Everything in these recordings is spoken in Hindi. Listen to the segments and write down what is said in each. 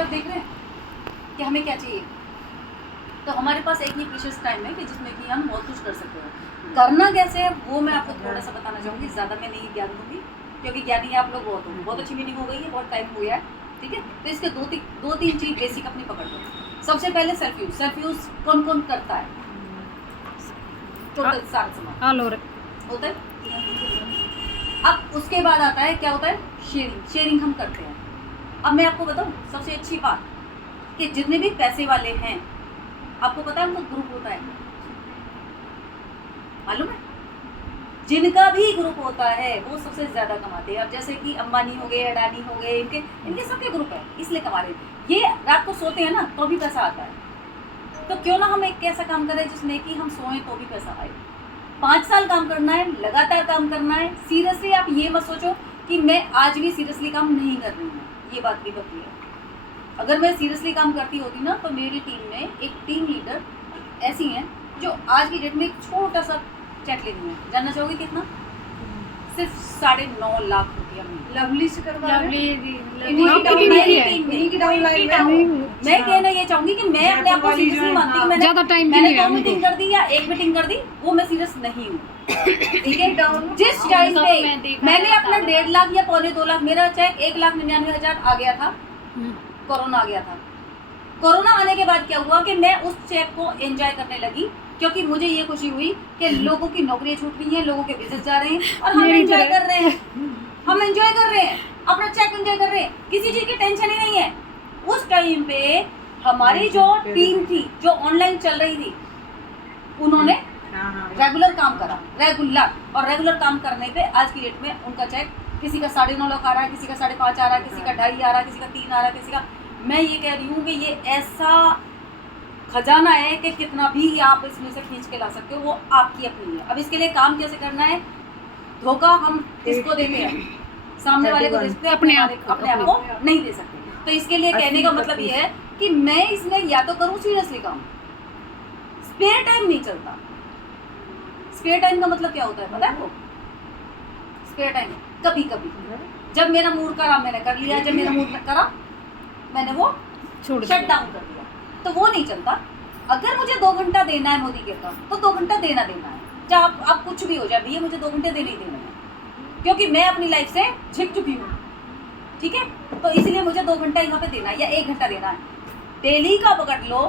तरफ देख रहे हैं कि हमें क्या चाहिए। तो हमारे पास एक ही प्रीशियस टाइम है कि जिसमें कि हम बहुत कुछ कर सकते हैं। करना कैसे है वो मैं आपको थोड़ा सा बताना चाहूँगी, ज़्यादा मैं नहीं ज्ञान दूँगी क्योंकि ज्ञानी आप लोग बहुत हो। बहुत अच्छी मीटिंग हो गई है, बहुत टाइम हो गया है, ठीक है। तो इसके दो तीन चीज़ बेसिक अपनी पकड़ लो। सबसे पहले सेल्फ यूज़ कौन कौन करता है? टोटल सारा सामान होता है। अब उसके बाद आता है क्या होता है? शेयरिंग हम करते हैं। अब मैं आपको बताऊं सबसे अच्छी बात कि जितने भी पैसे वाले हैं, आपको पता है उनका ग्रुप होता है, मालूम है? जिनका भी ग्रुप होता है वो सबसे ज्यादा कमाते हैं। अब जैसे कि अंबानी हो गए, अडानी हो गए, इनके सबके ग्रुप है, इसलिए कमा रहे हैं। ये रात को सोते हैं ना तो भी पैसा आता है। तो क्यों ना हम एक ऐसा काम करें जिसमें कि हम सोएं तो भी पैसा आए। 5 साल काम करना है, लगातार काम करना है। सीरियसली आप ये मत सोचो कि मैं आज भी सीरियसली काम नहीं कर रही हूँ, ये बात भी पक्की है। अगर मैं सीरियसली काम करती होती ना तो मेरी टीम में एक टीम लीडर ऐसी हैं जो आज की डेट में एक छोटा सा चेक ले रही है। जानना चाहोगे कितना? सिर्फ 9.5 लाख रुपया महीना। लवली से करवा रहे मैं कहना ये चाहूंगी कि मैं अपने आप को सीरियस नहीं मानती। मैंने 2 मीटिंग कर दी या 1 मीटिंग कर दी, वो मैं सीरियस नहीं हूँ, ठीक है। जिस टाइम पे मैंने अपना 1.5 लाख या 2.25 लाख, मेरा चेक 1,99,000 आ गया था, कोरोना आ गया था। कोरोना आने के बाद क्या हुआ कि मैं उस चेक को एंजॉय करने लगी क्योंकि मुझे ये खुशी हुई कि लोगों की नौकरियां छूट रही हैं, लोगों के बिजनेस जा रहे हैं और हम एंजॉय कर रहे हैं। हम एंजॉय कर रहे हैं, अपना चेक एंजॉय कर रहे हैं, किसी चीज की टेंशन ही नहीं है। उस टाइम पे हमारी जो टीम थी जो ऑनलाइन चल रही थी, उन्होंने रेगुलर काम करा, रेगुलर काम करने पे आज की डेट में उनका चेक किसी का 9.5 लाख आ रहा है, किसी का 5.5 आ रहा है, किसी का 2.5 आ रहा है, किसी का 3 आ रहा है, किसी का। मैं ये कह रही हूँ कि ये ऐसा खजाना है कि कितना भी आप इसमें से खींच के ला सकते हो, वो आपकी अपनी है। अब इसके लिए काम कैसे करना है? धोखा हम किसको देते हैं? सामने वाले को दे सकते हैं, अपने आप को नहीं दे सकते। तो इसके लिए कहने का मतलब ये है कि मैं इसमें या तो करूँ सीरियसली काम, स्पेयर टाइम नहीं चलता। स्पेयर टाइम का मतलब क्या होता है पता है आपको? स्पेयर टाइम कभी कभी जब मेरा मूड करा मैंने कर लिया, जब मेरा मूड करा मैंने वो शट डाउन कर दिया, तो वो नहीं चलता। अगर मुझे 2 घंटा देना है मोदी के काम तो 2 घंटा देना है, चाहे आप कुछ भी हो जाए, भैया मुझे 2 घंटे देने ही देना है क्योंकि मैं अपनी लाइफ से झिक चुकी हूँ, ठीक है। तो इसलिए मुझे 2 घंटा यहाँ पे देना है या 1 घंटा देना है। डेली का पकड़ लो,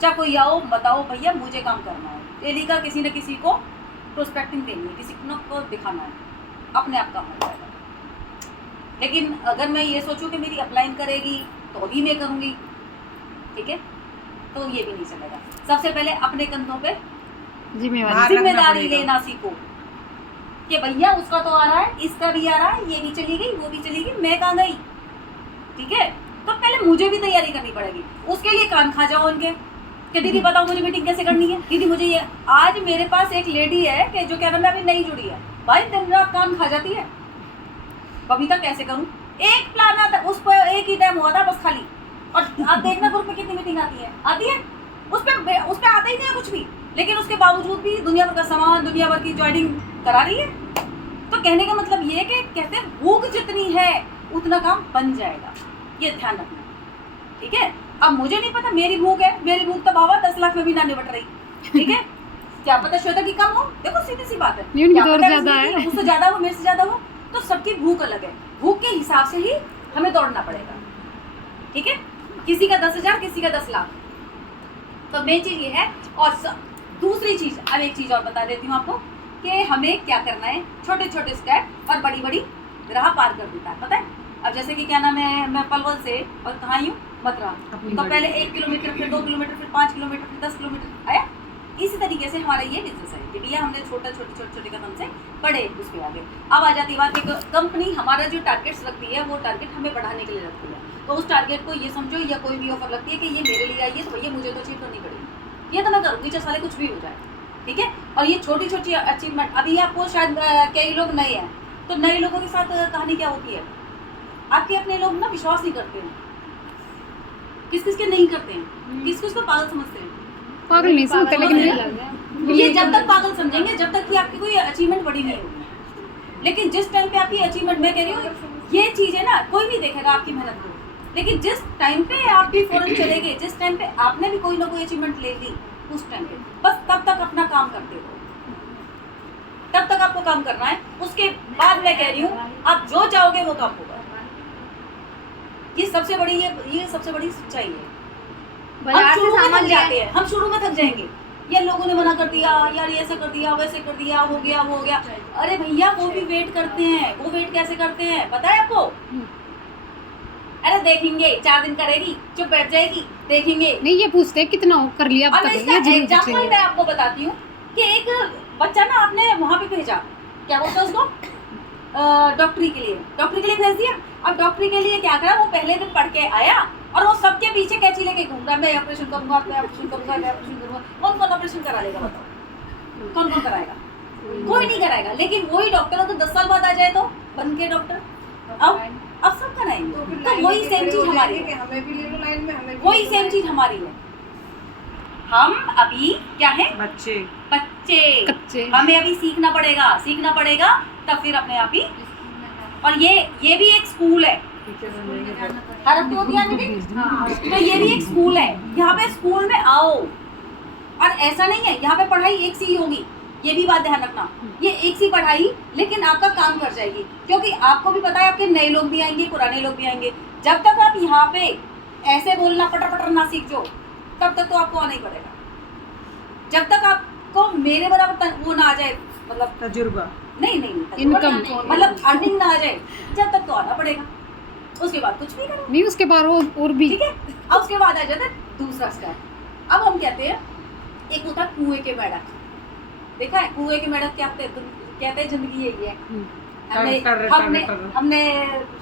चाहे कोई आओ बताओ भैया मुझे काम करना है, डेली का किसी न किसी को प्रोस्पेक्टिंग देनी है, किसी को दिखाना है, अपने आप काम हो जाएगा। लेकिन अगर मैं ये सोचूं कि मेरी अपलाइन करेगी तो भी मैं करूँगी, ठीक है, तो ये भी नहीं चलेगा। सबसे पहले अपने कंधों पे जिम्मेदारी लेना सीखो कि भैया उसका तो आ रहा है, इसका भी आ रहा है, ये भी चली गई, वो भी चली गई, मैं कहाँ गई, ठीक है। तो पहले मुझे भी तैयारी करनी पड़ेगी। उसके लिए कान खा जाओ उनके कि दीदी बताओ मुझे मीटिंग कैसे करनी है, दीदी मुझे ये। आज मेरे पास एक लेडी है कि जो क्या नाम है अभी नई जुड़ी है, भाई दिन रात कान खा जाती है, कविता कैसे करूं? एक प्लान आता उस पर, एक ही टाइम हुआ था बस खाली। और आप देखना ग्रुप में कितनी मीटिंग आती है उस पे आता ही नहीं है कुछ भी, लेकिन उसके बावजूद भी दुनिया भर का सामान, दुनिया भर की ज्वाइनिंग करा रही है। तो कहने का मतलब ये है कि कहते हैं भूख जितनी है उतना काम बन जाएगा, ये ध्यान रखना, ठीक है। अब मुझे नहीं पता, मेरी भूख है, मेरी भूख तो बाबा 10 लाख में भी ना निपट रही, ठीक है। क्या पता श्वेता की कम हो, देखो सीधी सी बात है, उससे ज्यादा हो, मेरे से ज्यादा हो, तो सबकी भूख अलग है। भूख के हिसाब से ही हमें दौड़ना पड़ेगा, ठीक है। किसी का 10,000, किसी का 10 लाख। तो मेन चीज ये है। और दूसरी चीज, अब एक चीज और बता देती हूँ आपको कि हमें क्या करना है। छोटे छोटे स्टेप और बड़ी बड़ी राह पार कर देता है, पता है। अब जैसे कि क्या नाम है, मैं पलवल से और कहाँ आई हूँ, मथुरा, तो पहले 1 किलोमीटर, फिर 2 किलोमीटर, फिर 5 किलोमीटर, फिर 10 किलोमीटर आया। इसी तरीके से हमारा ये बिजनेस है कि भैया हमने छोटे कदम से बड़े उस पर आगे। अब आ जाती है बात कि कंपनी हमारा जो टारगेट्स रखती है वो टारगेट हमें बढ़ाने के लिए रखती है। तो उस टारगेट को ये समझो, या कोई भी ऑफर लगती है कि ये मेरे लिए आई है तो भैया मुझे तो अचीव करनी पड़ेगी, ये तो मैं करूँगी चाहे साले कुछ भी हो जाए, ठीक है। और ये छोटी छोटी अचीवमेंट, अभी आपको शायद कई लोग नए हैं, तो नए लोगों के साथ कहानी क्या होती है, आपके अपने लोग ना विश्वास नहीं करते हैं, किस किस के नहीं करते हैं, किस किस को पागल समझते हैं। पागल नहीं समझते, लेकिन ये जब तक पागल समझेंगे जब तक कि आपकी कोई अचीवमेंट बड़ी नहीं होगी। लेकिन जिस टाइम पे आपकी अचीवमेंट, मैं कह रही हूँ ये चीज है ना, कोई नहीं देखेगा आपकी मेहनत को, लेकिन जिस टाइम पे आप भी फौरन चले गए, जिस टाइम पे आपने भी कोई ना कोई अचीवमेंट ले ली, उस टाइम पे बस तब तक अपना काम करते रहो, तब तक आपको काम करना है। उसके बाद मैं कह रही हूँ आप जो चाहोगे वो काम होगा। ये सबसे बड़ी सच्चाई है। हम शुरू में थक जाते हैं, हम शुरू में थक जाएंगे, ये लोगों ने मना कर दिया, यार ये ऐसा कर दिया, वैसे कर दिया, हो गया वो हो गया। अरे भैया वो भी वेट करते हैं, वो वेट कैसे करते हैं पता है आपको? अरे देखेंगे, 4 दिन करेगी, चुप बैठ जाएगी, देखेंगे। नहीं, ये पूछते हैं कितना कर लिया अब तक, इसका एग्जांपल मैं आपको बताती हूँ कि एक बच्चा ना आपने वहाँ पे भेजा, क्या बोलते हैं उसको, डॉक्टरी के लिए भेज दिया। अब डॉक्टरी के लिए क्या करा, वो पहले दिन पढ़ के आया और वो सबके पीछे कैंची लेके घूम रहा है, मैं ऑपरेशन करूंगा, मैं ऑपरेशन करूंगा, मैं ऑपरेशन करूंगा। कौन ऑपरेशन करा लेगा बताओ? कौन कराएगा? कोई नहीं कराएगा। लेकिन वही डॉक्टर तो 10 साल बाद आ जाए तो बन के डॉक्टर, अब सब कराएंगे। तो वही सेम चीज हमारी है, हमें भी ले लो लाइन में, हमें वही सेम चीज हमारी है। हम अभी क्या है, बच्चे कच्चे, हमें अभी सीखना पड़ेगा तब फिर अपने आप ही। और ये भी एक स्कूल है, हर हफ्ते होती है तो ये भी एक स्कूल है। यहाँ पे स्कूल में आओ, और ऐसा नहीं है यहाँ पे पढ़ाई एक सी ही होगी, ये भी बात ध्यान रखना। ये एक सी पढ़ाई लेकिन आपका काम कर जाएगी, क्योंकि आपको भी पता है आपके नए लोग भी आएंगे, पुराने लोग भी आएंगे। जब तक आप यहाँ पे ऐसे बोलना पटर ना सीख जो, तब तक तो आपको आना ही पड़ेगा। जब तक आपको मेरे बराबर वो ना आ जाए, मतलब तजुर्बा नहीं इनकम, मतलब अर्निंग ना आ जाए, जब तक तो आना पड़ेगा। उसके बाद कुछ भी करो नहीं, उसके बाद और भी ठीक है। अब उसके बाद आ जाता है दूसरा स्टेप। अब हम कहते हैं, एक होता है कुएं के मेढक, देखा है कुएं के मेढक क्या कहते हैं, जिंदगी यही है। हमने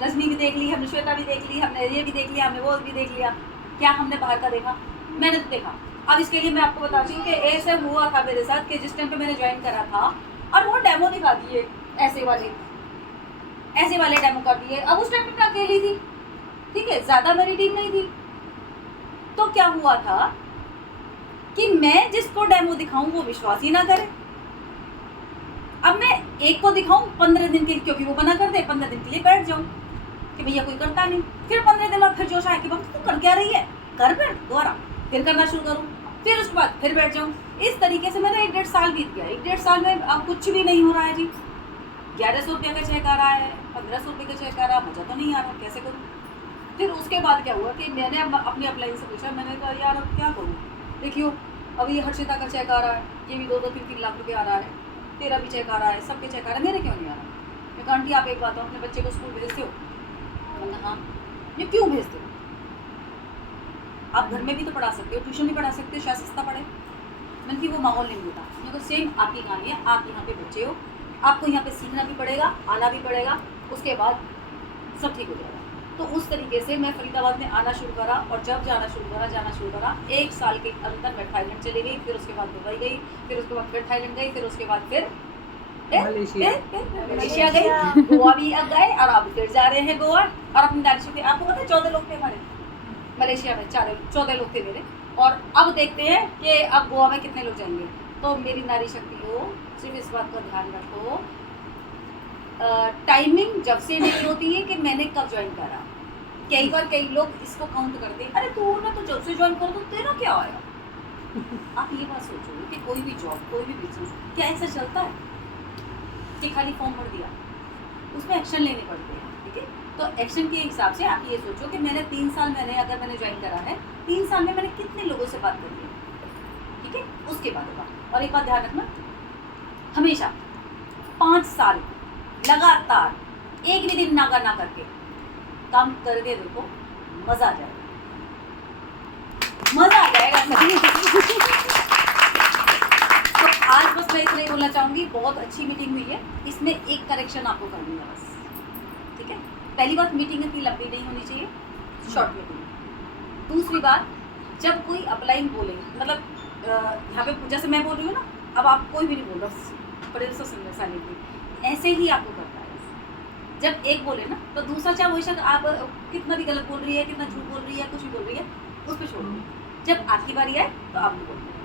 रजनी भी देख ली, हमने श्वेता भी देख ली, हमने ये भी देख लिया, हमने वो भी देख लिया, क्या हमने बाहर का देखा? मैंने तो देखा। अब इसके लिए मैं आपको बताती हूँ कि ऐसे हुआ था मेरे साथ कि जिस टाइम पे मैंने ज्वाइन करा था, और वो डेमो दिखा दिए, ऐसे वाले डेमो कर दिए। अब उस टाइम पे मैं अकेली थी, ठीक है, ज्यादा मेरी टीम नहीं थी। तो क्या हुआ था कि मैं जिसको डेमो दिखाऊं वो विश्वास ही ना करे। अब मैं एक को दिखाऊं 15 दिन के लिए, क्योंकि वो मना कर दे, 15 दिन के लिए बैठ जाऊं कि भैया कोई करता नहीं। फिर 15 दिन बाद फिर जोश आया कि बाबा तू कर क्या रही है, कर फिर दोबारा, फिर करना शुरू करूं, फिर उसके बाद फिर बैठ जाऊं। इस तरीके से मेरा 1.5 साल बीत गया। 1.5 साल में अब कुछ भी नहीं हो रहा है जी। 1100 रुपये का चेक आ रहा है, 1500 रुपये का चेक आ रहा है, मजा तो नहीं आ रहा, कैसे करूँ? फिर उसके बाद क्या हुआ कि मैंने अपनी अपलाइन से पूछा, मैंने कहा यार अब क्या करूँ? देखियो अभी ये हर्षिता का चेक आ रहा है, ये भी 2-2, 3-3 लाख रुपये आ रहा है, तेरा भी चेक आ रहा है, सबके चेक आ रहा है, मेरे क्यों नहीं आ रहा? मैं कहा आंटी आप एक बात हो, अपने बच्चे को स्कूल भेजते हो? मैंने हाँ। ये क्यों भेजते हो? आप घर में भी तो पढ़ा सकते हो, ट्यूशन भी पढ़ा सकते हो, शायद सस्ता पढ़े। मैंने कि वो माहौल नहीं मिलता। मेरे को सेम आपकी कहानी है, आप यहाँ पे बच्चे हो, आपको यहाँ पे सीखना भी पड़ेगा, आना भी पड़ेगा, उसके बाद सब ठीक हो जाएगा। तो उस तरीके से मैं फरीदाबाद में आना शुरू करा, और जब जाना शुरू करा 1 साल के अंदर मैं थाईलैंड चली गई, फिर उसके बाद दुबई गई, फिर उसके बाद फिर थाईलैंड गई, फिर उसके बाद फिर मलेशिया गई, गोवा भी अब गए, और अब फिर जा रहे हैं गोवा। और अपनी नारी शक्ति, आपको पता है 14 लोग थे हमारे मलेशिया में, 14 लोग थे मेरे। और अब देखते हैं कि अब गोवा में कितने लोग जाएंगे। तो मेरी नारी शक्ति हो, सिर्फ इस बात का ध्यान रखो, टाइमिंग जब से नहीं होती है कि मैंने कब ज्वाइन करा। कई बार कई लोग इसको काउंट करते हैं, अरे तू ना तो जब से ज्वाइन करो तो तेरा क्या आया। आप ये बात सोचो कि कोई भी जॉब, कोई भी बिजनेस क्या ऐसा चलता है कि खाली फॉर्म भर दिया, उसमें एक्शन लेने पड़ते हैं, ठीक है? तो एक्शन के हिसाब से आप ये सोचो कि मैंने 3 साल अगर मैंने ज्वाइन करा है, 3 साल में मैंने कितने लोगों से बात करी है, ठीक है? उसके बाद होगा। और एक बात ध्यान रखना, हमेशा 5 साल लगातार एक भी दिन ना करके काम करके देखो, मजा आ जाएगा, मजा आ जाएगा। तो आज बस मैं इतना ही बोलना चाहूंगी, बहुत अच्छी मीटिंग हुई है, इसमें एक करेक्शन आपको करनी है बस, ठीक है? पहली बात, मीटिंग इतनी लंबी नहीं होनी चाहिए, शॉर्ट मीटिंग। दूसरी बात, जब कोई अपलाइन बोले, मतलब यहाँ पे जैसे मैं बोल रही हूँ ना, अब आप कोई भी नहीं बोल रहा, बड़े से सुनने साले ऐसे ही आपको करता है। जब एक बोले ना तो दूसरा, चाहे वही शख्स आप कितना भी गलत बोल रही है, कितना झूठ बोल रही है, कुछ भी बोल रही है, उस पर छोड़ दो। जब आपकी बारी आए तो आप भी बोलते हैं,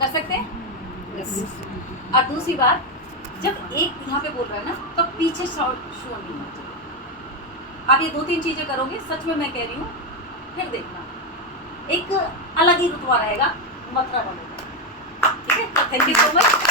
कर सकते हैं। yes. और दूसरी बात, जब एक यहाँ पे बोल रहा है ना, तो पीछे शोर नहीं होना चाहिए, आप ये 2-3 चीजें करोगे, सच में मैं कह रही हूँ, फिर देखना एक अलग ही रुतबा रहेगा, मथुरा वालों का। ठीक है, थैंक यू सो मच।